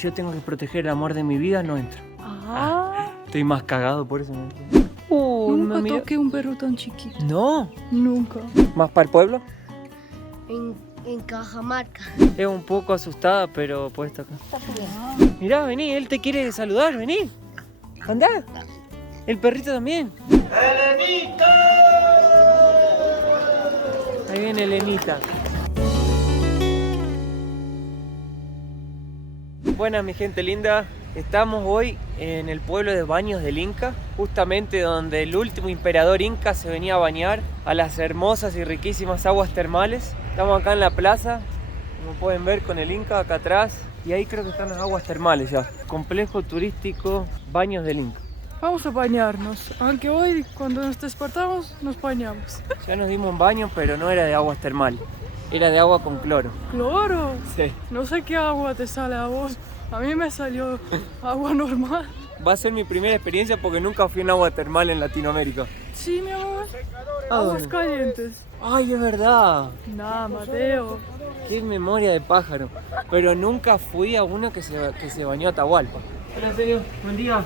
yo tengo que proteger el amor de mi vida, no entro. Estoy más cagado por eso. Nunca toqué un perro tan chiquito. No. Nunca. ¿Más para el pueblo? En Cajamarca. Es un poco asustada, pero puedes tocar. Mirá, vení, él te quiere saludar, vení. Andá. El perrito también. ¡Elenita! Ahí viene Elenita. Buenas, mi gente linda. Estamos hoy en el pueblo de Baños del Inca, justamente donde el último emperador inca se venía a bañar a las hermosas y riquísimas aguas termales. Estamos acá en la plaza, como pueden ver, con el Inca acá atrás. Y ahí creo que están las aguas termales ya. Complejo turístico Baños del Inca. Vamos a bañarnos, aunque hoy cuando nos despertamos nos bañamos. Ya nos dimos un baño, pero no era de aguas termales. Era de agua con cloro. ¿Cloro? Sí. No sé qué agua te sale a vos. A mí me salió agua normal. Va a ser mi primera experiencia porque nunca fui a un agua termal en Latinoamérica. Sí, mi amor. ¿A Aguas dónde? calientes. Ay, es verdad. Nah, Mateo. Qué memoria de pájaro. Pero nunca fui a uno que se bañó a Atahualpa. Hola, señor. Buen día.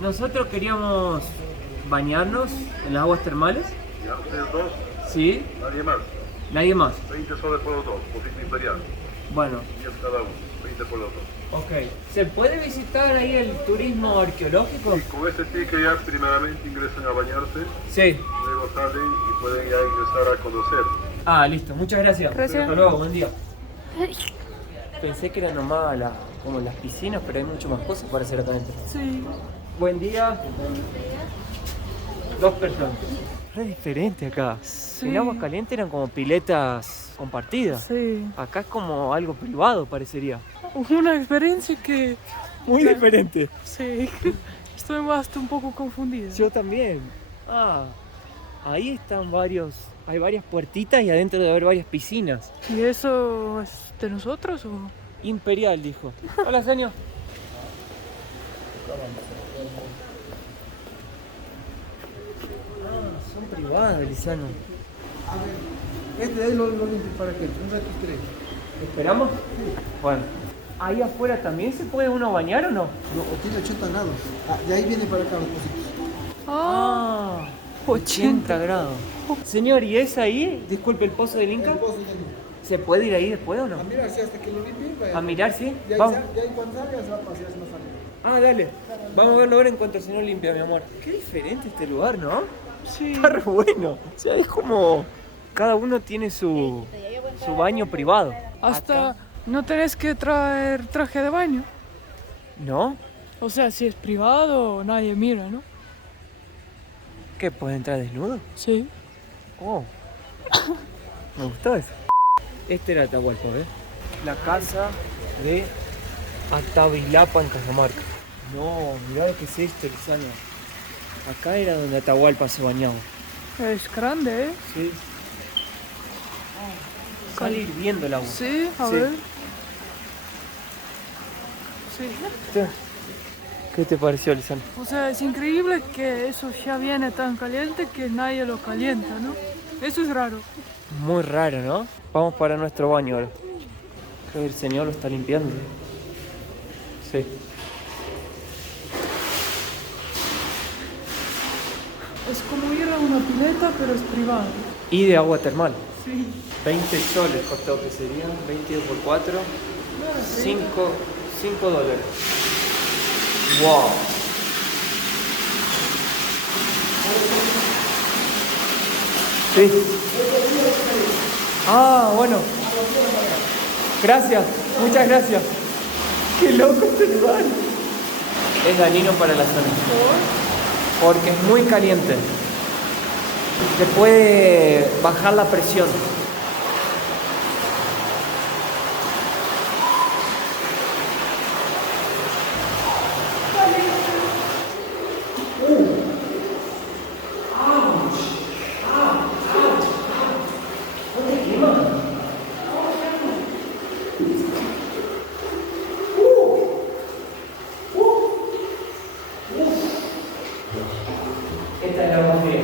Nosotros queríamos bañarnos en las aguas termales. ¿Ya ustedes dos? Sí. Nadie más. Nadie más. 20 soles por los dos, cocina imperial. Bueno. 10 cada uno, 20 por los dos. Ok. ¿Se puede visitar ahí el turismo arqueológico? Y con ese ticket ya primeramente ingresan a bañarse, Sí. luego salen y pueden ya ingresar a conocer. Ah, listo. Muchas gracias. Gracias. Hasta luego. Buen día. Pensé que era nomás como las piscinas, pero hay mucho más cosas para hacer acá adentro. Sí. Buen día. Dos personas. Re diferente acá. Sí. En Agua Caliente eran como piletas compartidas. Sí. Acá es como algo privado, parecería. Una experiencia que... Muy diferente. Sí. Estoy bastante un poco confundida. Yo también. Ah, ahí están hay varias puertitas y adentro debe haber varias piscinas. ¿Y eso es de nosotros o...? Imperial, dijo. Hola, señor. Ah, son privadas, Lisano. A ver, este de ahí lo limpio para que un rato cree. ¿Esperamos? Bueno. ¿Ahí afuera también se puede uno bañar o no? No, o tiene 80 grados. Ah, de ahí viene para acá los pocitos. Ah, 80 80 grados. Señor, ¿y es ahí? Disculpe, el pozo del Inca. El pozo ya ¿Se puede ir ahí después o no? no. A mirar si hasta que lo limpie. vaya. A mirar, sí. Y ahí, Vamos. y ahí cuando salga se va a pasear si no sale. Ah, dale. Vamos a verlo ahora en cuanto el señor limpia, mi amor. Qué diferente este lugar, ¿no? Sí. Está re bueno. O sea, es como... Cada uno tiene su baño privado. Hasta Acá, no tenés que traer traje de baño. ¿no? O sea, si es privado, nadie mira, ¿no? ¿Qué? ¿Puedes entrar desnudo? Sí. Oh. Me gustó eso. Este era Atahualpa, ¿ves? La casa de Atavilapa en Cajamarca. No, mirá lo que es esto, Lizano. Acá era donde Atahualpa se bañaba. Es grande, ¿eh? Sí. Sale hirviendo el agua. Sí, a Sí. ver. Sí. ¿Qué te pareció, Lizano? O sea, es increíble que eso ya viene tan caliente que nadie lo calienta, ¿no? Eso es raro. Muy raro, ¿no? Vamos para nuestro baño ahora. Creo que el señor lo está limpiando. Sí. Es como ir a una pileta, pero es privado. Y de agua termal. Sí. 20 soles costó, que serían 20 por 4, 5 dólares. ¡Wow! Sí. Ah, bueno. Gracias, muchas gracias. ¡Qué loco este lugar! Es dañino para la zona. Porque es muy caliente. Te puede bajar la presión. Esta es la más fría.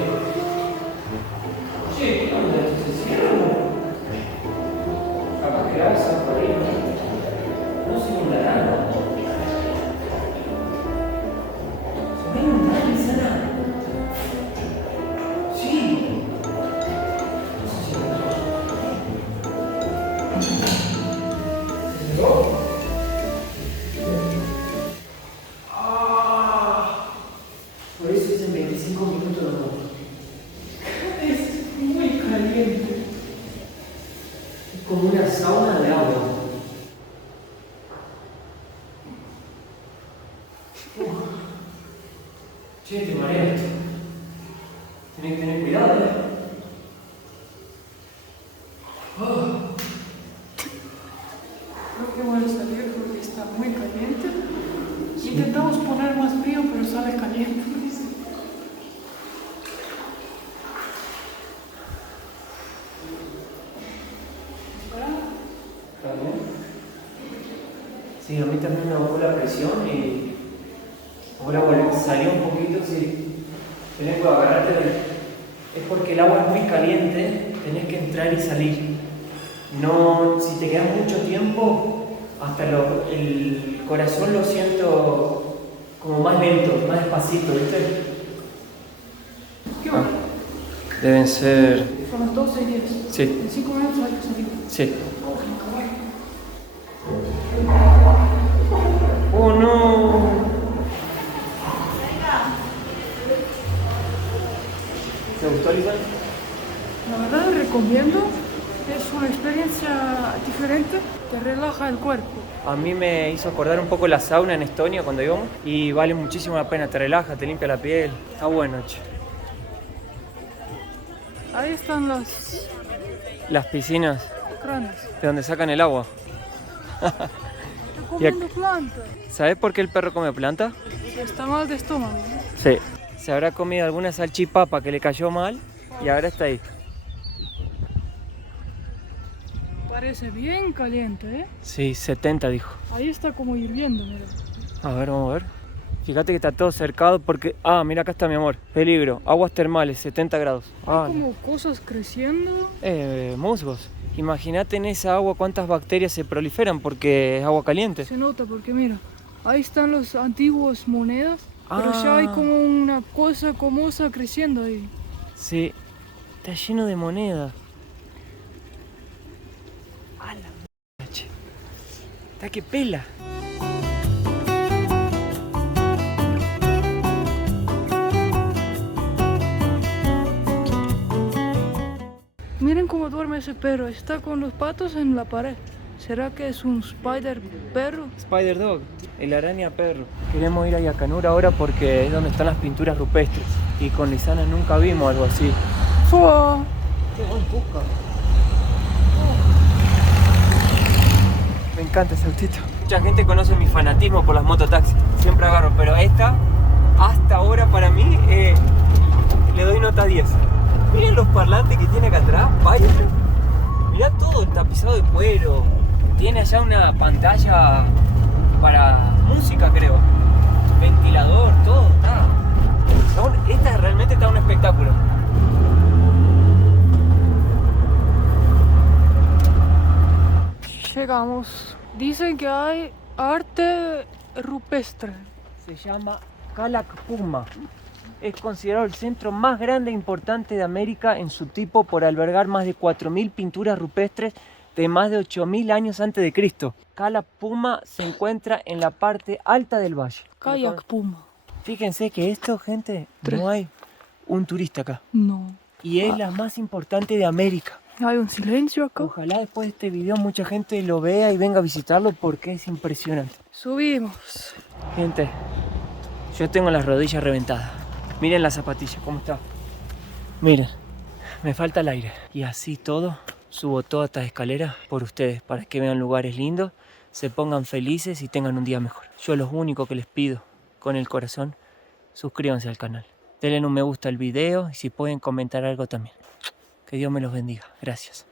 Sí, ¿dónde se cierra? Por eso es en 25 minutos de nuevo. Es muy caliente. Es como una sauna de agua. Che, te mareas. Tenés que tener cuidado, Creo que voy a salir porque está muy caliente. Intentamos poner más frío, pero sale caliente. Sí, a mí también me bajó la presión y ahora salió un poquito, sí. Tenés que agarrarte es porque el agua es muy caliente, tenés que entrar y salir. No, si te quedas mucho tiempo, hasta el corazón lo siento como más lento, más despacito, ¿viste? ¿Qué hora? Deben ser... Son las 12:10. Sí. En 5 minutos hay que salir. Sí. ¡Oh, no! ¿Te gustó, Lisa? La verdad recomiendo. Es una experiencia diferente. Te relaja el cuerpo. A mí me hizo acordar un poco la sauna en Estonia cuando íbamos y vale muchísimo la pena, te relaja, te limpia la piel, está bueno, che. Ahí están Las piscinas grandes. de donde sacan el agua. Está comiendo plantas. ¿Sabes por qué el perro come planta? Está mal de estómago, ¿no? Sí. Se habrá comido alguna salchipapa que le cayó mal y ahora está ahí. Parece bien caliente, ¿eh? Sí, 70 dijo. Ahí está como hirviendo, mira. A ver, vamos a ver. Fíjate que está todo cercado porque... Ah, mira, acá está mi amor. Peligro. Aguas termales, 70 grados. Ah, Hay como cosas creciendo. musgos. Imagínate en esa agua cuántas bacterias se proliferan porque es agua caliente. Se nota porque mira, ahí están los antiguos monedas, pero ya hay Ah. como una cosa comosa creciendo ahí. Sí, está lleno de monedas. A la mierda, che. Está que pela. Miren cómo duerme ese perro, está con los patos en la pared. ¿Será que es un spider perro? Spider Dog, el araña perro. Queremos ir a Yacanur ahora porque es donde están las pinturas rupestres. Y con Lisana nunca vimos algo así. ¡Fua! ¡Qué buen Cusca! Me encanta ese autito. Mucha gente conoce mi fanatismo por las mototaxis. Siempre agarro, pero esta, hasta ahora para mí, le doy nota 10. Miren los parlantes que tiene acá atrás, vaya. Mirá todo el tapizado de cuero. Tiene allá una pantalla para música, creo. Ventilador, todo. Esta realmente está un espectáculo. Llegamos. Dicen que hay arte rupestre. Se llama Calakmul. Es considerado el centro más grande e importante de América en su tipo por albergar más de 4.000 pinturas rupestres de más de 8.000 años antes de Cristo. Calakmul se encuentra en la parte alta del valle. Kayak Puma. Fíjense que esto, gente, no hay un turista acá. No. Y es la más importante de América. Hay un silencio acá. Ojalá después de este video mucha gente lo vea y venga a visitarlo porque es impresionante. Subimos. Gente, yo tengo las rodillas reventadas. Miren la zapatilla, cómo está. Miren, me falta el aire. Y así todo, subo todas estas escaleras por ustedes, para que vean lugares lindos, se pongan felices y tengan un día mejor. Yo lo único que les pido, con el corazón, suscríbanse al canal. Denle un me gusta al video y si pueden comentar algo también. Que Dios me los bendiga. Gracias.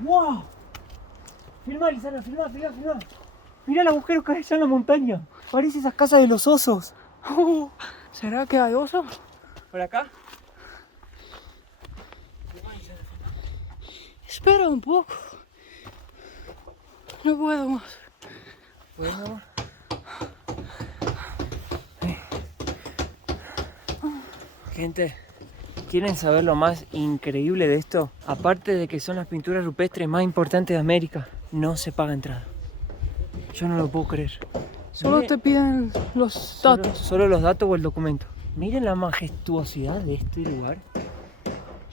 ¡Wow! Filmá, Lisana, filmá. Mirá el agujero que hay allá en la montaña. Parece esas casas de los osos. ¿Será que hay oso? ¿Por acá? Espera un poco. No puedo más. Bueno. Gente, ¿Quieren saber lo más increíble de esto? Aparte de que son las pinturas rupestres más importantes de América, no se paga entrada. Yo no lo puedo creer. Solo Miren, te piden los datos. Solo los datos o el documento. Miren la majestuosidad de este lugar.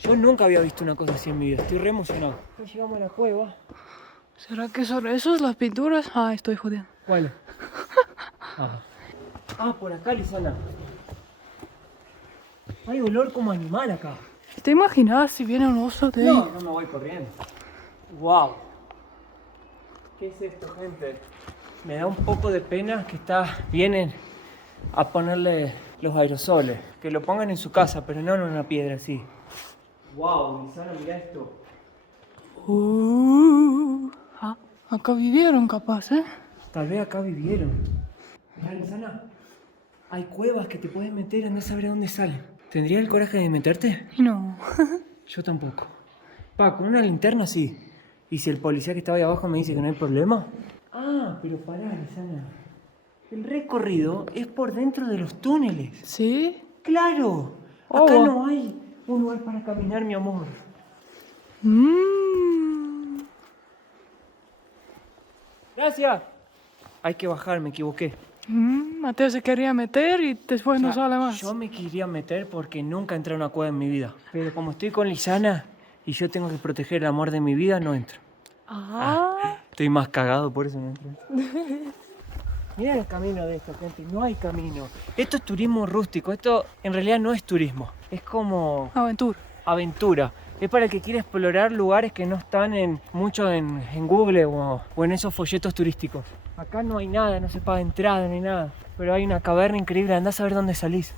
Yo nunca había visto una cosa así en mi vida. Estoy re emocionado. Ya llegamos a la cueva. ¿Será que son esos las pinturas? Ah, estoy jodiendo. ¿Cuál? Por acá, Lisana. Hay olor como animal acá. ¿Te imaginas si viene un oso de ahí? No me voy corriendo. ¡Wow! ¿Qué es esto, gente? Me da un poco de pena que vienen a ponerle los aerosoles. Que lo pongan en su casa, pero no en una piedra así. ¡Wow! Lisana, mira esto. Acá vivieron capaz, ¿eh? Tal vez acá vivieron. Mirá, Lisana, hay cuevas que te puedes meter, andás a saber a dónde salen. ¿Tendrías el coraje de meterte? No. Yo tampoco. Con una linterna sí. ¿Y si el policía que estaba ahí abajo me dice que no hay problema? Pero pará, Lisana. El recorrido es por dentro de los túneles. ¿Sí? ¡Claro! Acá no hay un lugar para caminar, mi amor. ¡Gracias! Hay que bajar, me equivoqué. Mateo se quería meter y después no sale más. Yo me quería meter porque nunca entré a una cueva en mi vida. Pero como estoy con Lisana y yo tengo que proteger el amor de mi vida, no entro. Estoy más cagado, por eso no entro. Mira el camino de esto, gente. No hay camino. Esto es turismo rústico. Esto en realidad no es turismo. Es como aventura. Es para el que quiere explorar lugares que no están mucho en Google o en esos folletos turísticos. Acá no hay nada, no se paga entrada ni nada. Pero hay una caverna increíble, andá a saber dónde salís.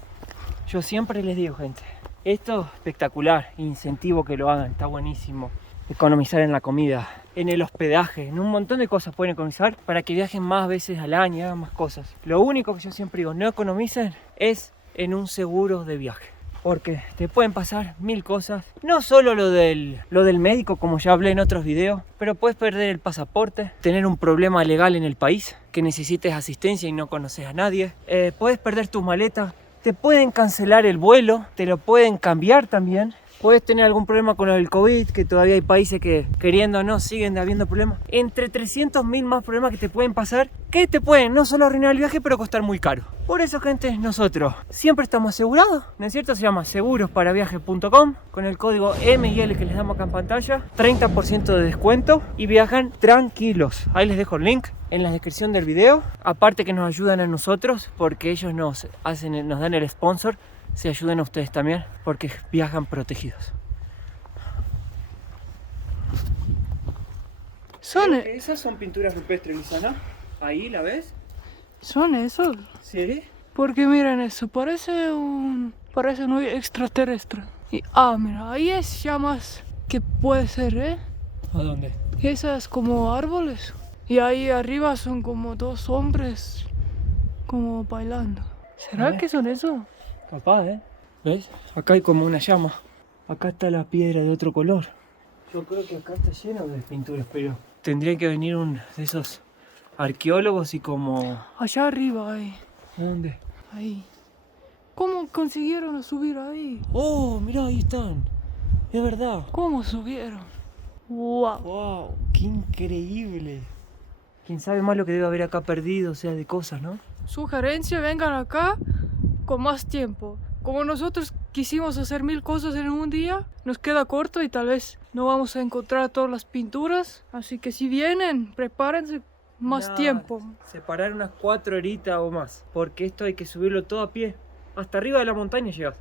Yo siempre les digo, gente, esto es espectacular, incentivo que lo hagan, está buenísimo. Economizar en la comida, en el hospedaje, en un montón de cosas pueden economizar para que viajen más veces al año, hagan más cosas. Lo único que yo siempre digo, no economicen, es en un seguro de viaje. Porque te pueden pasar 1000 cosas. No solo lo del médico, como ya hablé en otros videos, pero puedes perder el pasaporte, tener un problema legal en el país, que necesites asistencia y no conoces a nadie. Puedes perder tus maletas, te pueden cancelar el vuelo, te lo pueden cambiar también. Puedes tener algún problema con el COVID, que todavía hay países que, queriendo o no, siguen habiendo problemas. Entre 300.000 más problemas que te pueden pasar, que te pueden no solo arruinar el viaje, pero costar muy caro. Por eso, gente, nosotros siempre estamos asegurados. ¿No es cierto? Se llama segurosparaviajes.com. Con el código MIL que les damos acá en pantalla, 30% de descuento y viajan tranquilos. Ahí les dejo el link en la descripción del video. Aparte que nos ayudan a nosotros, porque ellos nos dan el sponsor. Se ayuden a ustedes también, porque viajan protegidos. Esas son pinturas rupestres, Lisana. Ahí, ¿la ves? ¿Son esos? ¿Sí? Porque miren eso, parece un extraterrestre. Y mira, ahí es ya más que puede ser, ¿eh? ¿A dónde? Esas como árboles. Y ahí arriba son como dos hombres como bailando. ¿Será que son eso? Capaz, ¿eh? ¿Ves? Acá hay como una llama. Acá está la piedra de otro color. Yo creo que acá está lleno de pinturas, pero tendría que venir un de esos arqueólogos y como... Allá arriba, ahí. ¿Dónde? Ahí. ¿Cómo consiguieron subir ahí? ¡Oh, mirá, ahí están! Es verdad. ¿Cómo subieron? ¡Wow! ¡Wow! ¡Qué increíble! Quién sabe más lo que debe haber acá perdido, o sea, de cosas, ¿no? Sugerencia, vengan acá con más tiempo. Como nosotros quisimos hacer 1000 cosas en un día, nos queda corto y tal vez no vamos a encontrar todas las pinturas. Así que si vienen, prepárense más tiempo. Separar unas 4 horitas o más, porque esto hay que subirlo todo a pie. Hasta arriba de la montaña llegas.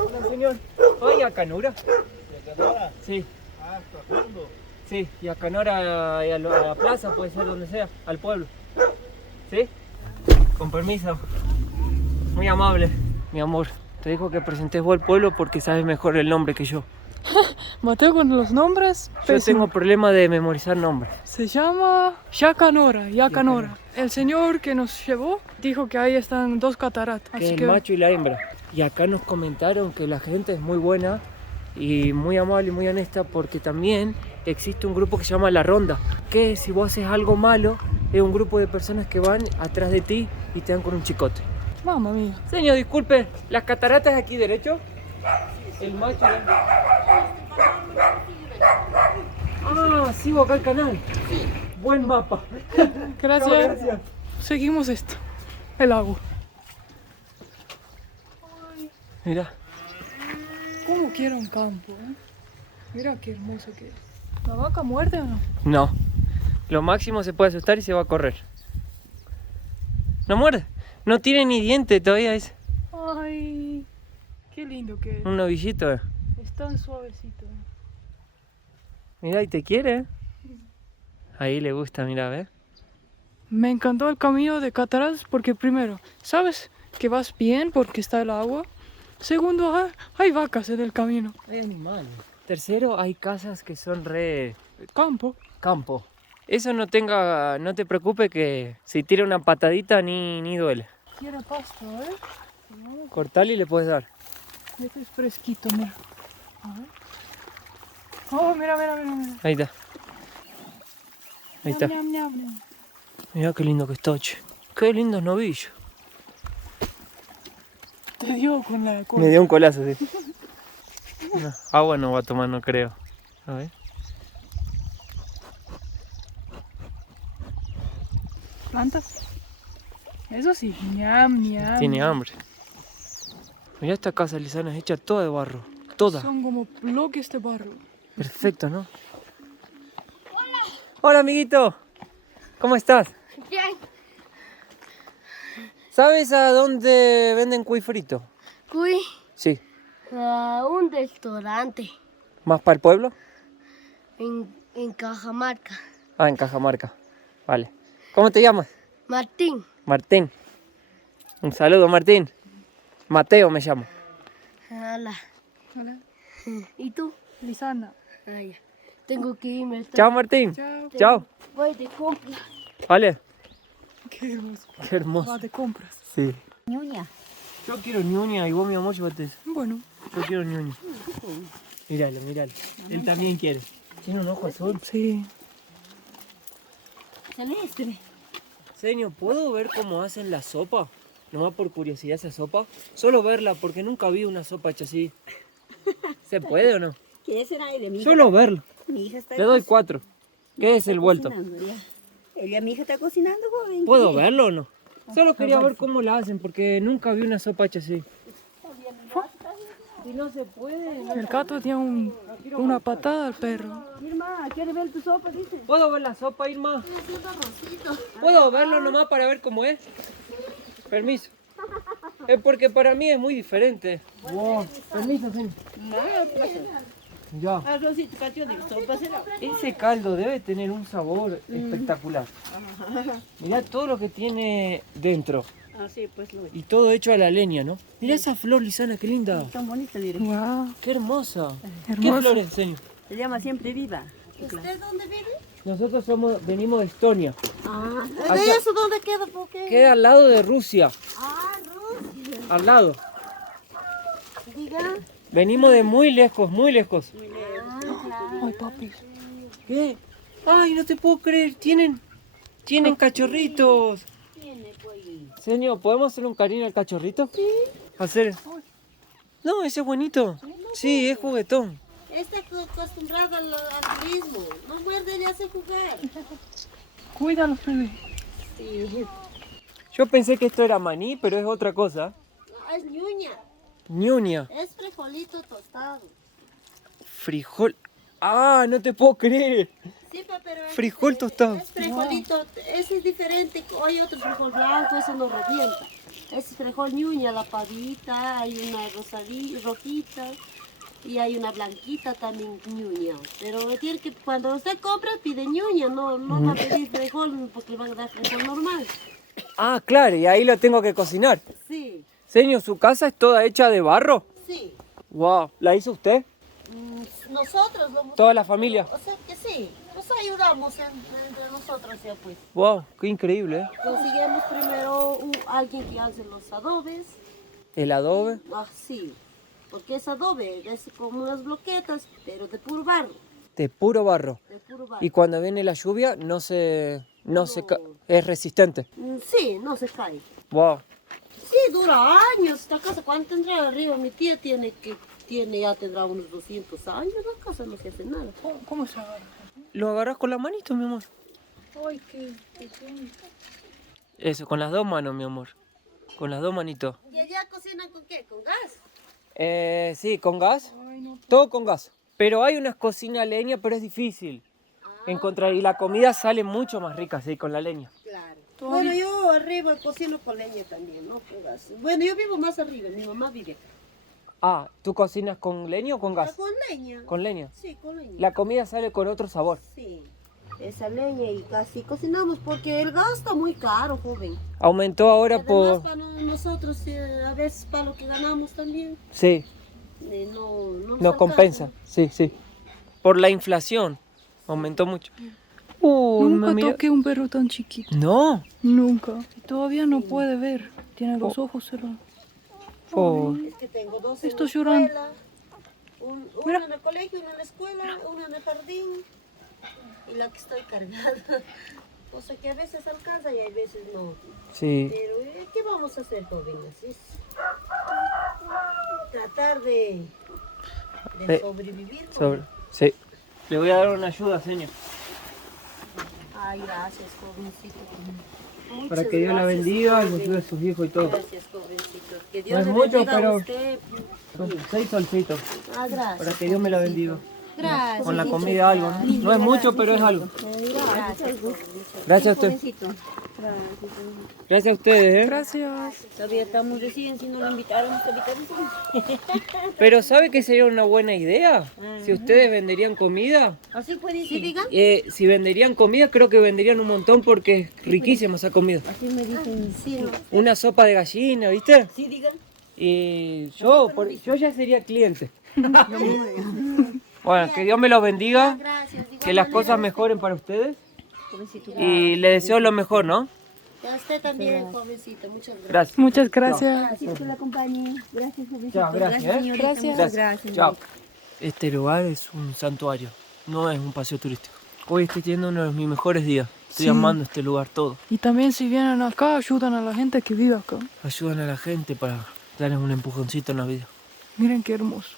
Hola, señor. ¿Hay a Canora? ¿De Canora? Sí. ¿Hasta fondo? Sí, y a Canora y a la plaza, puede ser donde sea, al pueblo. ¿Sí? Con permiso. Muy amable, mi amor. Te dijo que presentes vos al pueblo porque sabes mejor el nombre que yo. Mateo con los nombres. Yo tengo problema de memorizar nombres. Se llama Yacanora. El señor que nos llevó dijo que ahí están 2 cataratas. Que es el macho y la hembra. Y acá nos comentaron que la gente es muy buena y muy amable y muy honesta, porque también existe un grupo que se llama La Ronda, que si vos haces algo malo, es un grupo de personas que van atrás de ti y te dan con un chicote. Mamma mía. Señor, disculpe, ¿las cataratas aquí derecho? El macho. Ah, sigo acá el canal. Buen mapa. Gracias. No, gracias. Seguimos esto. El agua. Mira. ¿Cómo quiero un campo? Mira qué hermoso que es. ¿La vaca muerde o no? No. Lo máximo se puede asustar y se va a correr. No muerde. No tiene ni diente todavía. Es Ay, qué lindo que es. un novillito. Es tan suavecito. Mira, y te quiere. Ahí le gusta, mira, ¿ves? Me encantó el camino de cataratas porque primero, sabes que vas bien porque está el agua. Segundo, hay vacas en el camino. Hay animales. Tercero, hay casas que son re Campo. campo. Eso no te preocupes que si tira una patadita ni duele. Quiere pasto, ¿eh? Cortale y le puedes dar. Este es fresquito, mira. A ver. Oh, mira. Ahí está. Ahí está. Ñam, ñam, ñam. Mira qué lindo que está, che. Qué lindos novillos. Te dio con la cola. Me dio un colazo, sí. No, agua no va a tomar, no creo. A ver. ¿Plantas? Eso sí. Ñam, ñam. Tiene hambre. Mira esta casa, Lisana, es hecha toda de barro. Toda. Son como bloques de barro. Perfecto, ¿no? Hola, amiguito. ¿Cómo estás? Bien. ¿Sabes a dónde venden cuy frito? Fui Sí. a un restaurante ¿Más para el pueblo? en Cajamarca. Ah, en Cajamarca. Vale. ¿Cómo te llamas? Martín. Martín. Un saludo, Martín. Mateo me llamo. Hola. Hola. ¿Y tú? Lisana. Ah, ya. Tengo que irme. Chao, Martín. Chao. Chao. Voy de compra. Vale. Qué hermoso. Qué hermoso. Va de compras. Sí. Ñuña. Yo quiero ñuña y vos, mi amor, llévate eso. Bueno. Yo quiero ñuña. Míralo. Él también quiere. Tiene un ojo azul. Sí. Celeste. Señor, ¿puedo ver cómo hacen la sopa? Nomás por curiosidad esa sopa. Solo verla, porque nunca vi una sopa hecha así. ¿Se puede o no? ¿Qué será? Mi hija, Solo verlo. mi hija está Le doy 4. ¿Qué es el vuelto? cocinando ya. Mi hija está cocinando, joven. ¿Puedo verlo o no? Solo quería ver cómo la hacen, porque nunca vi una sopa hecha así. Si no se puede... El gato tiene una patada al perro. Irma, ¿quiere ver tu sopa? Dice. ¿Puedo ver la sopa, Irma? ¿Puedo verlo nomás para ver cómo es? Permiso. Es porque para mí es muy diferente. Wow. Permiso, señor. Ya. Arrocito, cacho de sopa será. Ese caldo debe tener un sabor espectacular. Mirá todo lo que tiene dentro. Ah, sí, pues lo Y todo hecho a la leña, ¿no? Mirá esa flor, Lisana, qué linda. Tan bonita, diré. Wow. Qué hermosa. ¿Qué Hermosa. flores, señor? Se llama siempre viva. ¿Usted dónde vive? Nosotros venimos de Estonia. Ah, Acá- ¿de eso dónde queda? ¿Por qué? Queda al lado de Rusia. Ah, Rusia. Al lado. Diga. Venimos de muy lejos, muy lejos. Ay, papi. ¿Qué? Ay, no te puedo creer. Tienen cachorritos. Señor, ¿podemos hacer un cariño al cachorrito? Sí. ¿Hacer? No, ese es bonito. Sí, es juguetón. Está acostumbrado al turismo. No muerde, le hace jugar. Cuídalo, bebé. Yo pensé que esto era maní, pero es otra cosa. Es ñuña. Ñuña. Es frijolito tostado. Frijol. Ah, no te puedo creer. Sí, pero Frijol tostado. es frijolito. Ese es diferente. Hay otro frijol blanco, eso no revienta. Ese es frijol ñuña, la pavita, hay una rojita y hay una blanquita también ñuña. Pero tiene que, cuando usted compra, pide ñuña, no va a pedir frijol porque le van a dar frijol normal. Ah, claro, y ahí lo tengo que cocinar. Sí, Señor, ¿su casa es toda hecha de barro? sí. Wow, ¿la hizo usted? Nosotros lo hemos... ¿Toda la familia? O sea que sí, nos ayudamos entre nosotros ya pues. Wow, qué increíble, ¿eh? Conseguimos primero alguien que hace los adobes. El adobe. Ah, sí. porque es adobe, es como unas bloquetas, pero de puro barro. De puro barro. De puro barro. Y cuando viene la lluvia es resistente. Sí, no se cae. Wow. Sí, dura años esta casa. ¿Cuánto tendrá arriba? Mi tía ya tendrá unos 200 años. La casa no se hace nada. ¿Cómo se agarra? Lo agarras con la manito, mi amor. Ay, qué pequeño. Eso, con las dos manos, mi amor. Con las dos manitos. ¿Y allá cocinan con qué? ¿Con gas? Sí, con gas. Ay, no. Todo con gas. Pero hay unas cocinas a leña, pero es difícil encontrar. Y la comida sale mucho más rica, sí, con la leña. Claro. Bueno, yo arriba cocino con leña también, no con gas. Bueno, yo vivo más arriba, mi mamá vive acá. Ah, ¿tú cocinas con leña o con gas? Con leña. Con leña. Sí, con leña. La comida sale con otro sabor. Sí, esa leña y casi cocinamos porque el gas está muy caro, joven. Aumentó ahora Además, por... para nosotros, a veces para lo que ganamos también, Sí, no nos no alcanza. compensa. Sí, sí. Por la inflación. Aumentó mucho. Nunca mira- toqué un perro tan chiquito. No. Nunca. Y todavía no puede ver. Tiene los ojos cerrados. Oh. Es que tengo dos Estoy en la llorando. escuela, uno Mira. en el colegio, uno en la escuela, uno en el jardín y la que estoy cargada. O sea que a veces alcanza y a veces no. Sí. Pero ¿qué vamos a hacer, joven? Así es. Tratar de sobrevivir. joven. Sí. Le voy a dar una ayuda, señor. Ay, gracias, jovencito. Muchas Para que Dios la gracias, bendiga y joven. ayude a sus hijos y todo. Gracias, jovencito. Que No Dios es le mucho, bendiga pero- a usted. Son 6 solcitos. Gracias. Para que Dios me la bendiga. Gracias. Con la comida algo, ¿no? No es mucho, pero es algo. Gracias. Gracias a usted. Gracias a ustedes, ¿eh? Gracias. Todavía estamos recién, si no lo invitaron a invitar. Pero ¿sabe qué sería una buena idea? Si ustedes venderían comida. Así puede ¿Sí ser. digan? Si venderían comida, creo que venderían un montón porque es riquísima esa comida. Así me dicen. Sí, no. Una sopa de gallina, ¿viste? Sí, digan. Y yo ya sería cliente. Bueno, que Dios me los bendiga, Gracias. de que igual las manera, cosas mejoren para ustedes Jovencito. y le deseo lo mejor, ¿no? A usted también, jovencito. Muchas gracias. Gracias. Muchas gracias. Así que la acompañe. Gracias, jovencito. Chao, gracias, ¿eh? señorita. Gracias. Muchas gracias. Chao. Este lugar es un santuario, no es un paseo turístico. Hoy estoy teniendo uno de mis mejores días. Estoy Sí. amando este lugar todo. Y también si vienen acá, ayudan a la gente que vive acá. Ayudan a la gente para darles un empujoncito en la vida. Miren qué hermoso.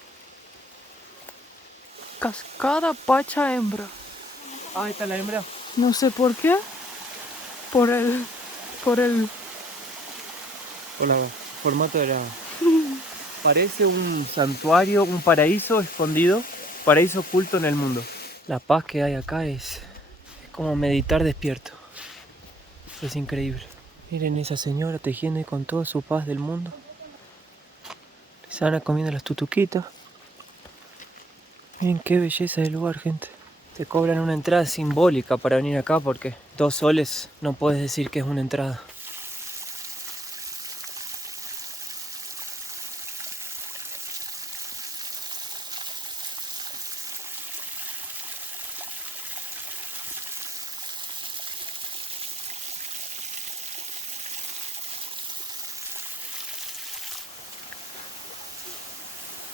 Cascada Pacha Hembra. Ah, ahí está la hembra. No sé por qué. Por el Por el formato de la... Parece un santuario, un paraíso escondido, paraíso oculto en el mundo. La paz que hay acá es como meditar despierto. Es increíble. Miren esa señora tejiendo y con toda su paz del mundo. Se van comiendo las tutuquitas. Miren qué belleza del lugar, gente. Te cobran una entrada simbólica para venir acá porque 2 soles no puedes decir que es una entrada.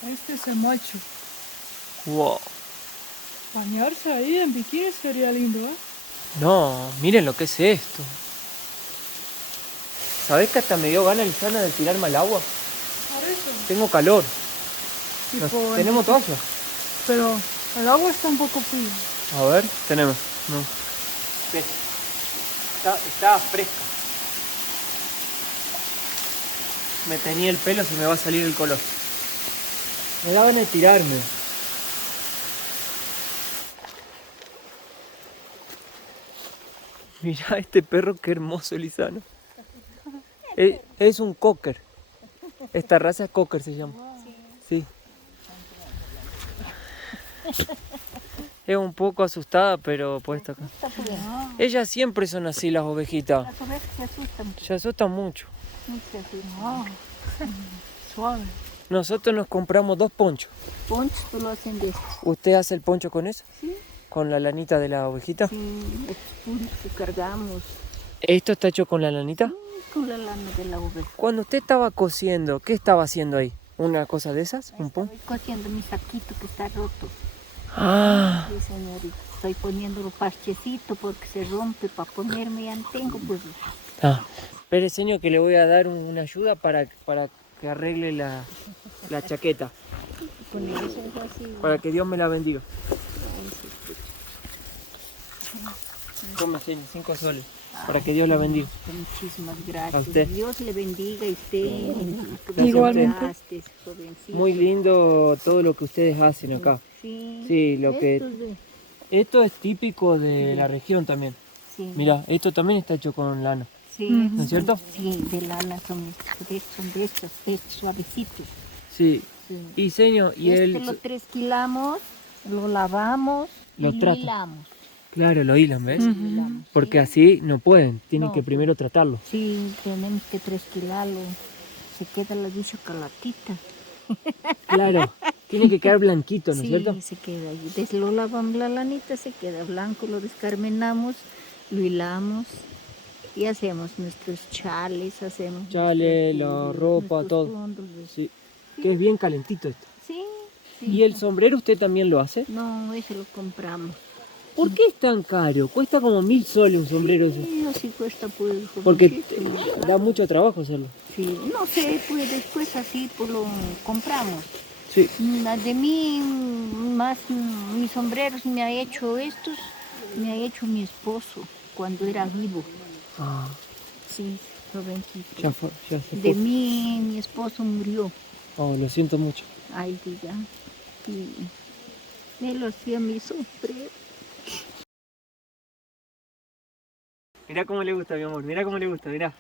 Este es el macho. Wow. Bañarse ahí en bikini sería lindo, ¿eh? No, miren lo que es esto. ¿Sabés que hasta me dio ganas, Lisana, de tirarme al agua? Por eso. Tengo calor. Tipo, Tenemos toalla. Pero el agua está un poco fría. A ver, tenemos. No. Está fresca. Me tenía el pelo, se me va a salir el color. Me da ganas de tirarme. Mirá este perro, qué hermoso, Lisana. Es un cocker. Esta raza es cocker, se llama. Sí. Es un poco asustada, pero pues está acá. Ellas siempre son así, las ovejitas. Las ovejas se asustan. Se asustan mucho. Mucho así. Ah, suave. Nosotros nos compramos 2 ponchos. Ponchos pues lo hacen de estos. ¿Usted hace el poncho con eso? Sí. ¿Con la lanita de la ovejita? Sí, estos puntos que cargamos ¿Esto está hecho con la lanita? con la lana de la oveja. Cuando usted estaba cosiendo, ¿qué estaba haciendo ahí? ¿Una cosa de esas? ¿Un pum? Estoy cosiendo mi saquito que está roto. Ah, Sí, señorita. Estoy poniéndolo parchecito porque se rompe para ponerme. Ya no tengo, pues. espere, señor, que le voy a dar una ayuda para que arregle la chaqueta. Poner eso así. Para que Dios me la bendiga. Toma, señor, 5 soles. Para que Dios la bendiga. Muchísimas A gracias. usted. Dios le bendiga a usted. Igualmente. Gracias, jovencito. Muy lindo todo lo que ustedes hacen acá. Sí. Sí, lo que... Esto es de- Esto es típico de la región también. Sí. Mira, esto también está hecho con lana. Sí. ¿No es cierto? Sí, de lana son de estos suavecitos. Sí. Sí. Y señor, y Este lo trasquilamos, lo lavamos Lo y trata. hilamos. Claro, lo hilan, ¿ves? Hilamos, Porque sí. así no pueden, tienen No. que primero tratarlo. Sí, tenemos que trasquilarlo. Se queda la chocolatita. Claro, tiene que quedar blanquito, ¿no es Sí, cierto? se queda ahí. Desde lo lavamos la lanita, se queda blanco, lo descarmenamos, lo hilamos y hacemos nuestros chales, hacemos Chale, la nuestros ropa, nuestros todo. fondos. Sí. Que es bien calentito esto. Sí, sí. ¿Y el sombrero usted también lo hace? No, ese lo compramos. ¿Por qué es tan caro? Cuesta como 1000 soles un sombrero ese. Sí, así cuesta pues. Porque jovencito. da mucho trabajo hacerlo. Sí, no sé, pues después así pues lo compramos. Sí. De mí, más mis sombreros me ha hecho estos, me ha hecho mi esposo cuando era vivo. Ah, Sí, jovencito. ya se De fue. mí, mi esposo murió. Oh, lo siento mucho. Ay, diga. Y me lo hacía mi sombrero. Mirá cómo le gusta, mi amor. Mirá cómo le gusta. Mirá.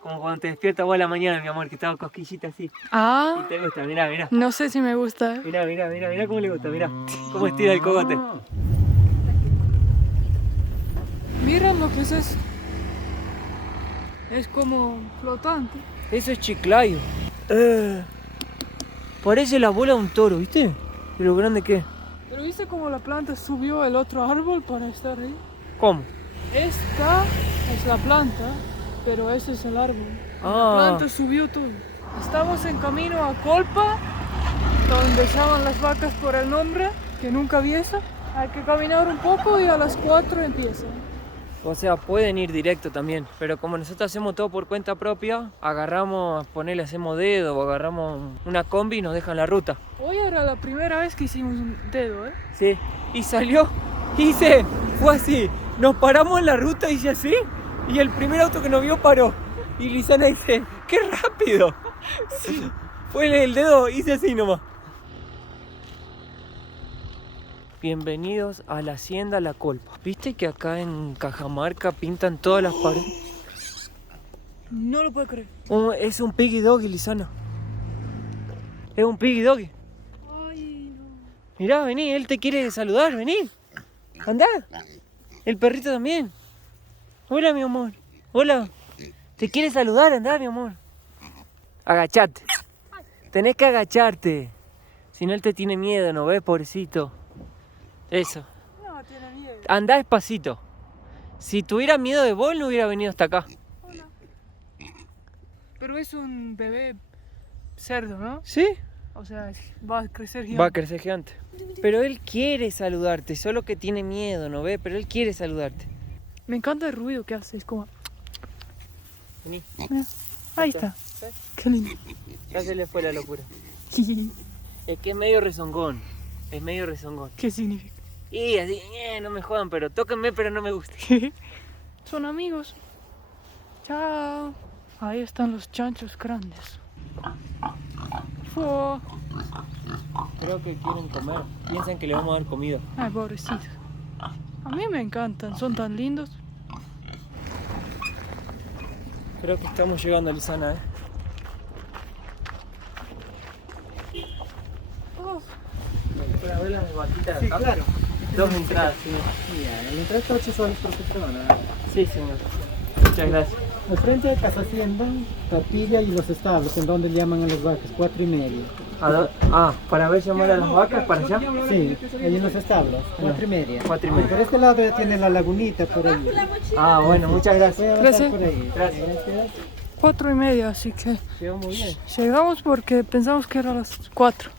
Como cuando te despiertas vos a la mañana, mi amor, que estaba cosquillita así. Ah, Y te gusta, mirá. no sé si me gusta. Mirá cómo le gusta, mirá. Cómo estira el cogote. Mira lo que es eso. Es como flotante. Eso es chiclayo. Parece la bola de un toro, ¿viste? De lo grande que es. Pero viste cómo la planta subió el otro árbol para estar ahí. ¿Cómo? Esta es la planta, pero ese es el árbol. La Ah, planta subió todo. Estamos en camino a Colpa, donde llaman las vacas por el nombre, que nunca vi eso. Hay que caminar un poco y a las 4 empieza. o sea, pueden ir directo también. Pero como nosotros hacemos todo por cuenta propia, agarramos, ponele, hacemos dedo o agarramos una combi y nos dejan la ruta. Hoy era la primera vez que hicimos un dedo, ¿eh? Sí. Y salió, fue así. Nos paramos en la ruta, hice así, y el primer auto que nos vio paró. Y Lisana dice, ¡qué rápido! Sí. Fue el dedo, hice así nomás. Bienvenidos a la hacienda La Colpa. ¿Viste que acá en Cajamarca pintan todas las paredes? No lo puedo creer. Es un piggy doggy, Lisana. Es un piggy doggy. Ay, no. Mirá, vení, él te quiere saludar, vení. Andá. El perrito también. Hola, mi amor. Hola. Te quiere saludar, andá, mi amor. Agachate. Tenés que agacharte. Si no, él te tiene miedo, ¿no ves, pobrecito? Eso. No, tiene miedo. Andá despacito. Si tuviera miedo de vos, no hubiera venido hasta acá. Pero es un bebé cerdo, ¿no? ¿Sí? O sea, va a crecer gigante. Va a crecer gigante. Pero él quiere saludarte, solo que tiene miedo, ¿no ves? Pero él quiere saludarte. Me encanta el ruido que hace, es como... Vení. Mira, ahí está. Qué lindo. Ya se le fue la locura. Es que es medio rezongón. Es medio rezongón. ¿Qué significa? Y así, no me jodan, pero tóquenme, pero no me gusta. Son amigos. Chao. Ahí están los chanchos grandes. Fua. Creo que quieren comer. Piensan que le vamos a dar comida. Ay, pobrecitos. A mí me encantan, son tan lindos. Creo que estamos llegando a Lisana, Oh, Para ver las vaquitas. Sí, claro. 2 entradas, señor. Mira, el entrada está 8 soles por persona. Sí, señor. Muchas gracias. Al frente de Casa Hacienda, Capilla y los establos, en donde llaman a las vacas, 4:30. Para ver llamar a las vacas para allá. Sí, ahí en los establos, 4:30. 4:30. Por este lado ya tiene la lagunita por ahí. Ah, bueno, muchas gracias. Voy a Gracias. pasar por ahí. Gracias. 4:30, así que Llegamos bien. llegamos porque pensamos que era las 4.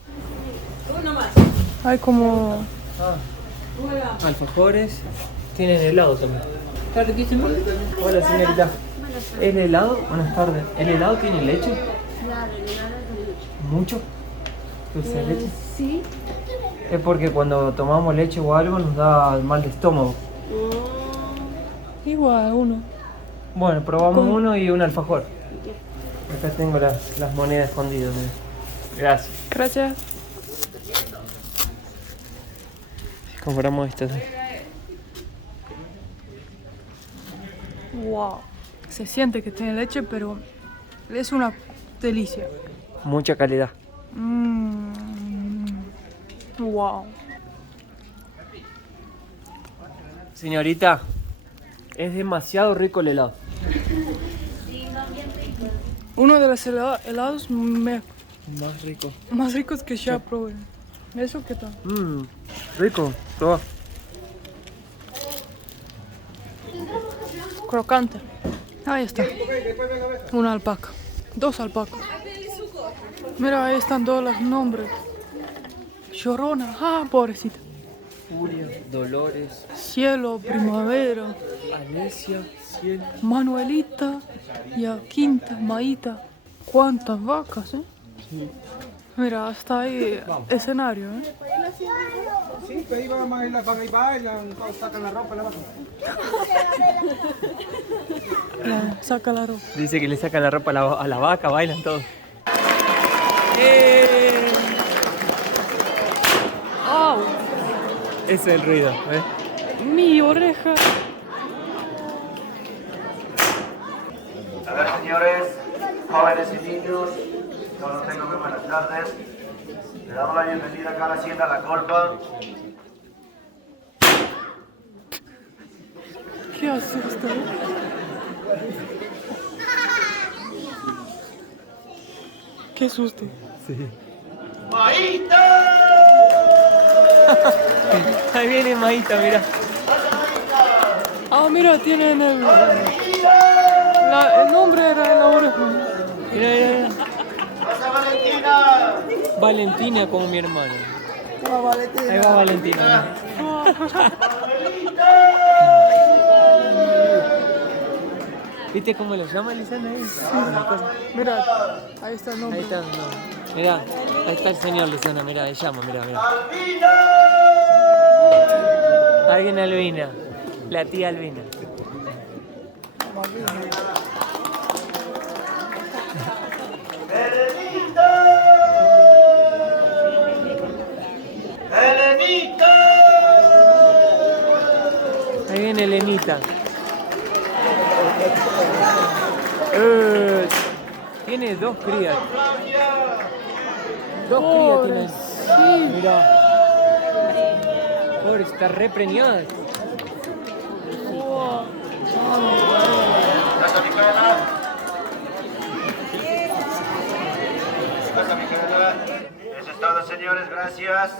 Hay como... Alfajores. Tienen helado también. Está riquísimo. Hola, señorita. ¿El helado? Buenas tardes. ¿El helado tiene leche? Claro, el helado es de leche. ¿Mucho? ¿Dulce de leche? Sí. Es porque cuando tomamos leche o algo nos da mal de estómago. Igual, uno. Bueno, probamos ¿Cómo? uno y un alfajor. Acá tengo las monedas escondidas. Mira. Gracias. Gracias. Compramos estas. Wow. Se siente que tiene leche, pero es una delicia. Mucha calidad. Wow. Señorita, es demasiado rico el helado. Uno de los helados Más rico. más ricos que ya probé. ¿Eso qué tal? Rico. Toma. Crocante. Ahí está. Una alpaca. 2 alpacas. Mira, ahí están todos los nombres. Llorona. Ah, pobrecita. Furia, Dolores, Cielo, Primavera, Alesia, Cielo. Manuelita, Quinta, Maíta. ¿Cuántas vacas, eh? Mira, hasta ahí escenario, eh. Sí, pero ahí van y bailan, sacan la ropa, la bajan. Ya, saca la ropa. Dice que le sacan la ropa a la vaca, bailan todos. ¡Au! Ese es el ruido, ¿ves? Mi oreja. A ver, señores, jóvenes y niños, todos tengo muy buenas tardes. Le damos la bienvenida acá a la Hacienda La Colpa. ¿Qué asusta? Qué susto. Ahí viene Maíta, mira. Ah, mira, tienen el nombre era en la oreja. Mira, mira. Valentina como mi hermana. Ahí va Valentina. ¿Viste cómo lo llama Lisana ahí? Mira, ahí está el nombre. Ahí está, no. Mirá, ahí está el señor Lisana, mirá, ahí llama, mirá, mirá. Alguien Albina, la tía Albina. Ahí viene Elenita. Tiene 2 crías. 2 crías tiene. Sí. Mirá. Pobre, está re preñada. Wow. Gracias, Micaela. Gracias, Micaela. Eso es todo, señores, gracias.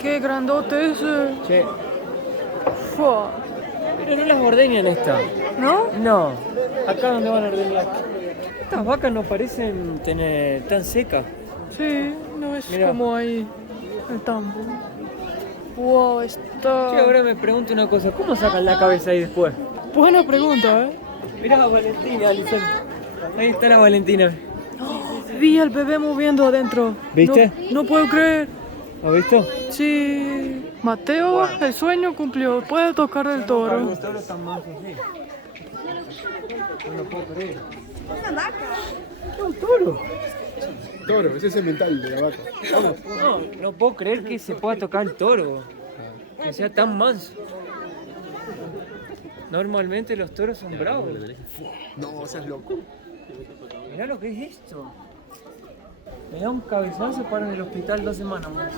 Qué grandote ese. Che, Fua. pero no las ordeñan estas. ¿No? No. Acá donde van a ordeñar. Estas vacas no parecen tener tan secas. Sí, no es Mira. como ahí el tambo. Wow, está... Che, ahora me pregunto una cosa. ¿Cómo sacan la cabeza ahí después? Buena pregunta, ¿eh? Mirá a Valentina, Alison. Ahí está la Valentina. Vi al bebé moviendo adentro. ¿Viste? No puedo creer. ¿Lo visto? Sí. Mateo, el sueño cumplió. Puede tocar el toro. Los toros están más así. No lo puedo creer. Toro, ese es el mental de la vaca. No puedo creer que se pueda tocar el toro. Que sea tan manso. Normalmente los toros son bravos. No, seas loco. Mirá lo que es esto. Me da un cabezazo para en el hospital 2 semanas más.